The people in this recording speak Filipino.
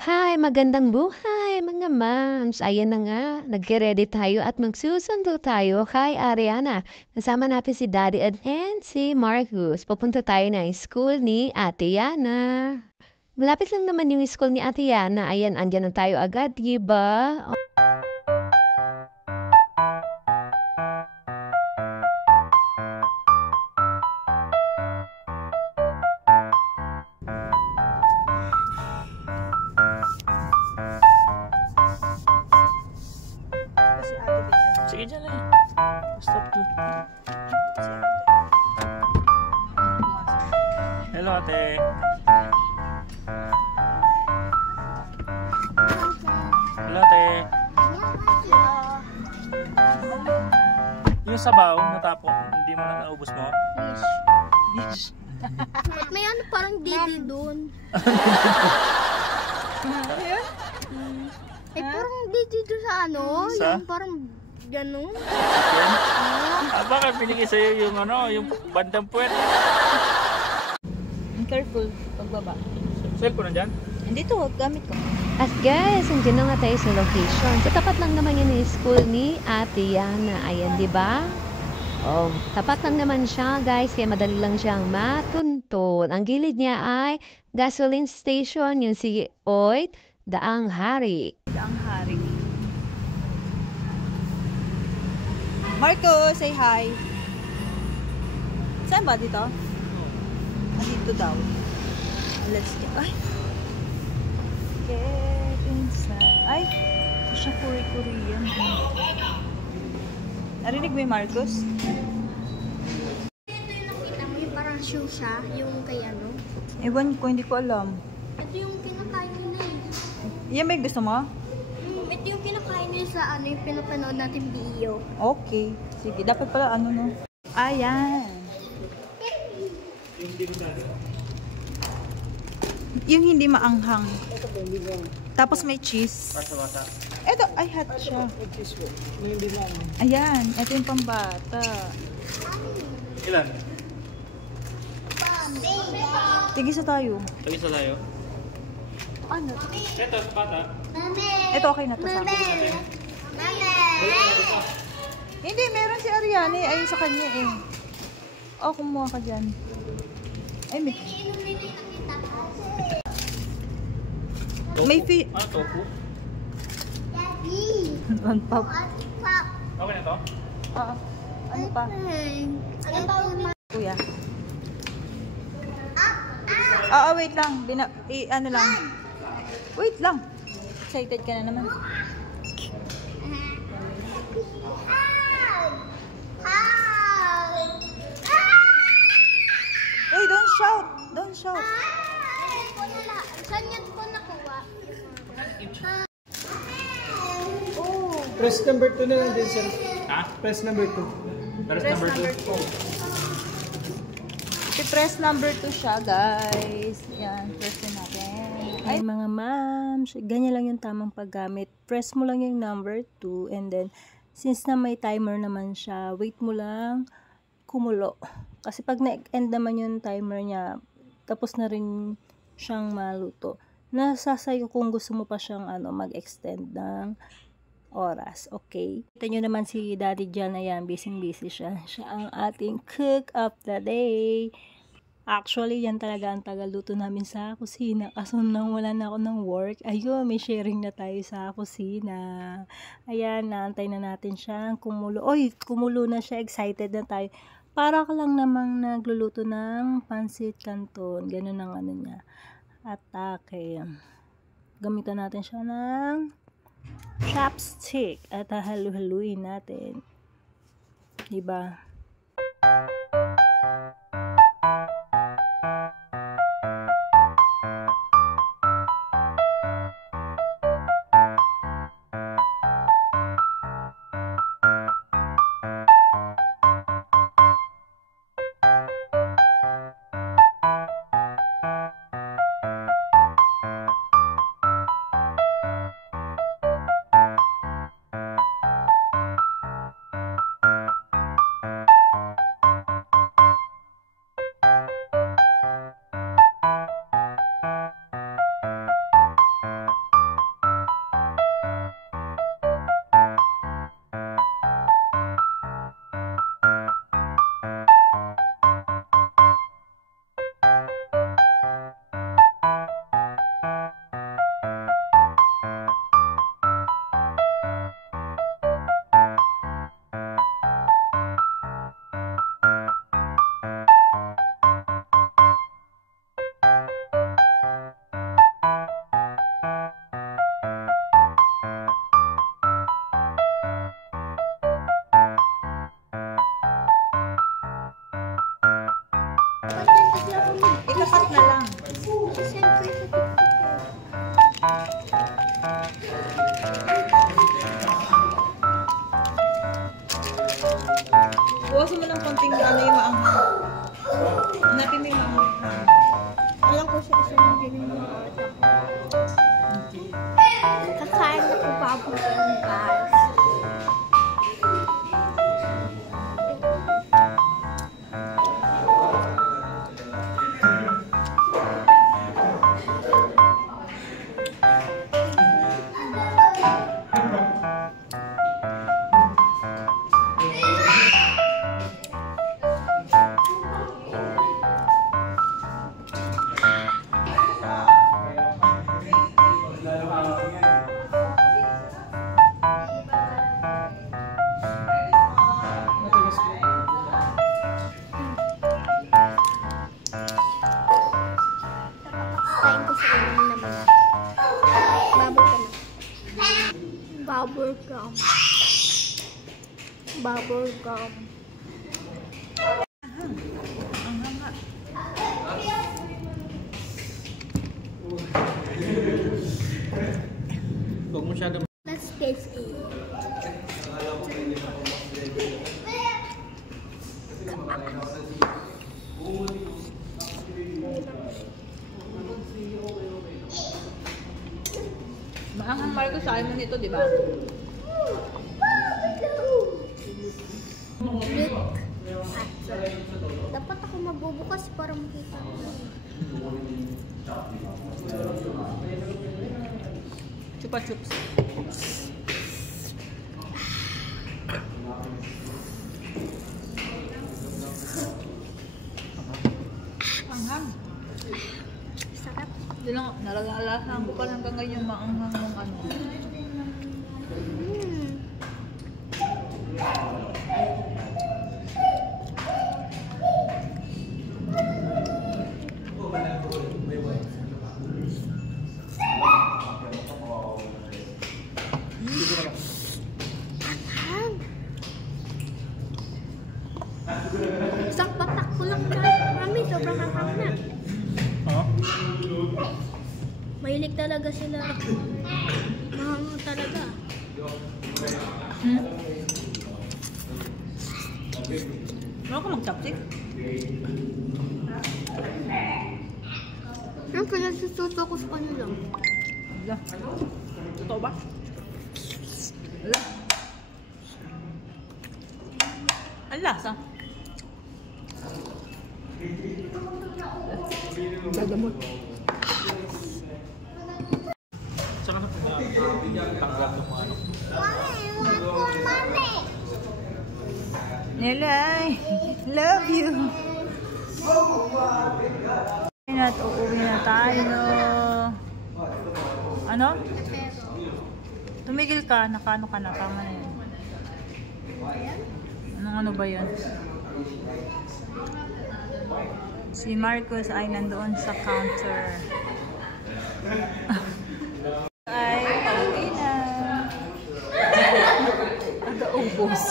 Hi, magandang buhay mga mams. Ayan na nga, nagke-ready tayo at magsusundo tayo kay Ariana. Kasama natin si Daddy and si Marcus. Pupunta tayo na school ni Ate Yana. Malapit lang naman yung school ni Ate Yana. Ayan, andyan na tayo agad, diba? Kasi ate din. Sige dyan eh. Stop to. Si ate. Hello ate. Hello ate. Yung sabaw natapon, hindi mo na naubos mo? Yes. At may ano parang didi doon. Eh parang didi doon sa ano, Sa? yung parang ganun. Yan. Bakit binigay sa'yo yung ano, yung bandang puwet? Careful pagbaba. Cellphone nandyan? Hindi to, gamit ko. At guys, andyan na nga tayo sa location. Sa tapat lang naman yun yung school ni Ate Yana. Ayan, di ba? Oh, tapat lang naman siya, guys. Kaya madali lang siyang matuntun. Ang gilid niya ay gasoline station, yung si Oit Daang Hari. Ang hari. Marco, say hi. Saan ba dito? Dito daw. Let's get... Ay! Get inside. Ay! Ito siya Korean. Narinig mo yung Marcos? Ito yung nakita mo, yung parang shoe siya, yung kay ano. Ewan ko, hindi ko alam. Ito yung kinakain nila eh. Yan ba yung gusto mo? Ito yung kinakain nila sa ano, yung pinapanood natin video. Okay. Sige, dapat pala ano no. Ayan. Yung hindi maanghang. Tapos may cheese. Bata-bata. Ito, ay hot siya. Ayan, ito yung pambata. Ilan? Tigisa tayo. Tagisa tayo. Ano? Ito, bata. Ito okay na to sa akin. Hindi, meron si Ariane. Ay, sa kanya eh. Oh, kumuha ka dyan. Ay, may fi... Ano, tofu? One pop. Okay na to? Oo. Ano pa? Ano tawag na? Kuya. Oo, wait lang. Ano lang. Wait lang. Excited ka na naman. Uy, don't shout. Don't shout. Saan yan ko nakuha? Oh. Press number 2 na lang din, sir. Ha? Press number 2. Press Press number number 2. 2. I-press number 2 siya, guys. Yan, press din natin. Ay, mga ma'ams, ganyan lang yung tamang paggamit. Press mo lang yung number 2 and then, since na may timer naman siya, wait mo lang kumulo. Kasi pag na-end naman yung timer niya, tapos na rin siyang maluto. Nasa sayo kung gusto mo pa siyang mag-extend ng oras, okay? Kita nyo naman si Daddy dyan, ayan, busy siya. Siya ang ating cook of the day. Actually, yan talaga ang tagaluto namin sa kusina. Kaso nang wala na ako ng work, ayun, may sharing na tayo sa kusina. Ayan, naantay na natin siyang kumulo. Oy, kumulo na siya, excited na tayo. Para ka lang namang nagluluto ng pansit canton. Ganun ang ano niya. Atake. Gamitan natin siya ng chopstick at halu-haluin natin. Diba? Buwasan mo ng konting ano yung maanghang. Hanapin mo yung maanghang. Alam ko siya kasi magiging mga bata. Kakain ako baboy ng guys. Kain ko sa ulam naman. Bubble gum. Bubble gum. Huwag masyado. Let's taste it. Maanghang Marcos, ayaw mo nito, di ba? Look. Dapat ako magbubukas para makita. Chupa chups. Anghang. Sarap. Hindi lang, nalalasahan ko pa hanggang ngayon maanghang yung ano. Isang patak ko lang na. Mami, sobrang hapang na. Oh? Mahilig talaga sila. Mahang talaga. Ano ka mag-chopstick? Yung pinasusuto ko sa kanila. Wala. Totoo ba? Wala. Ang lasa. Gagamot. Saka na tanggap ng mga ano. Nilay, love you. At uuwi na tayo. Ano? Tumigil ka, nakano ka na, tama na yun. Anong ano ba yun? Si Marcos ay nandoon sa counter. Ay, pauwi na. Aga-ubos.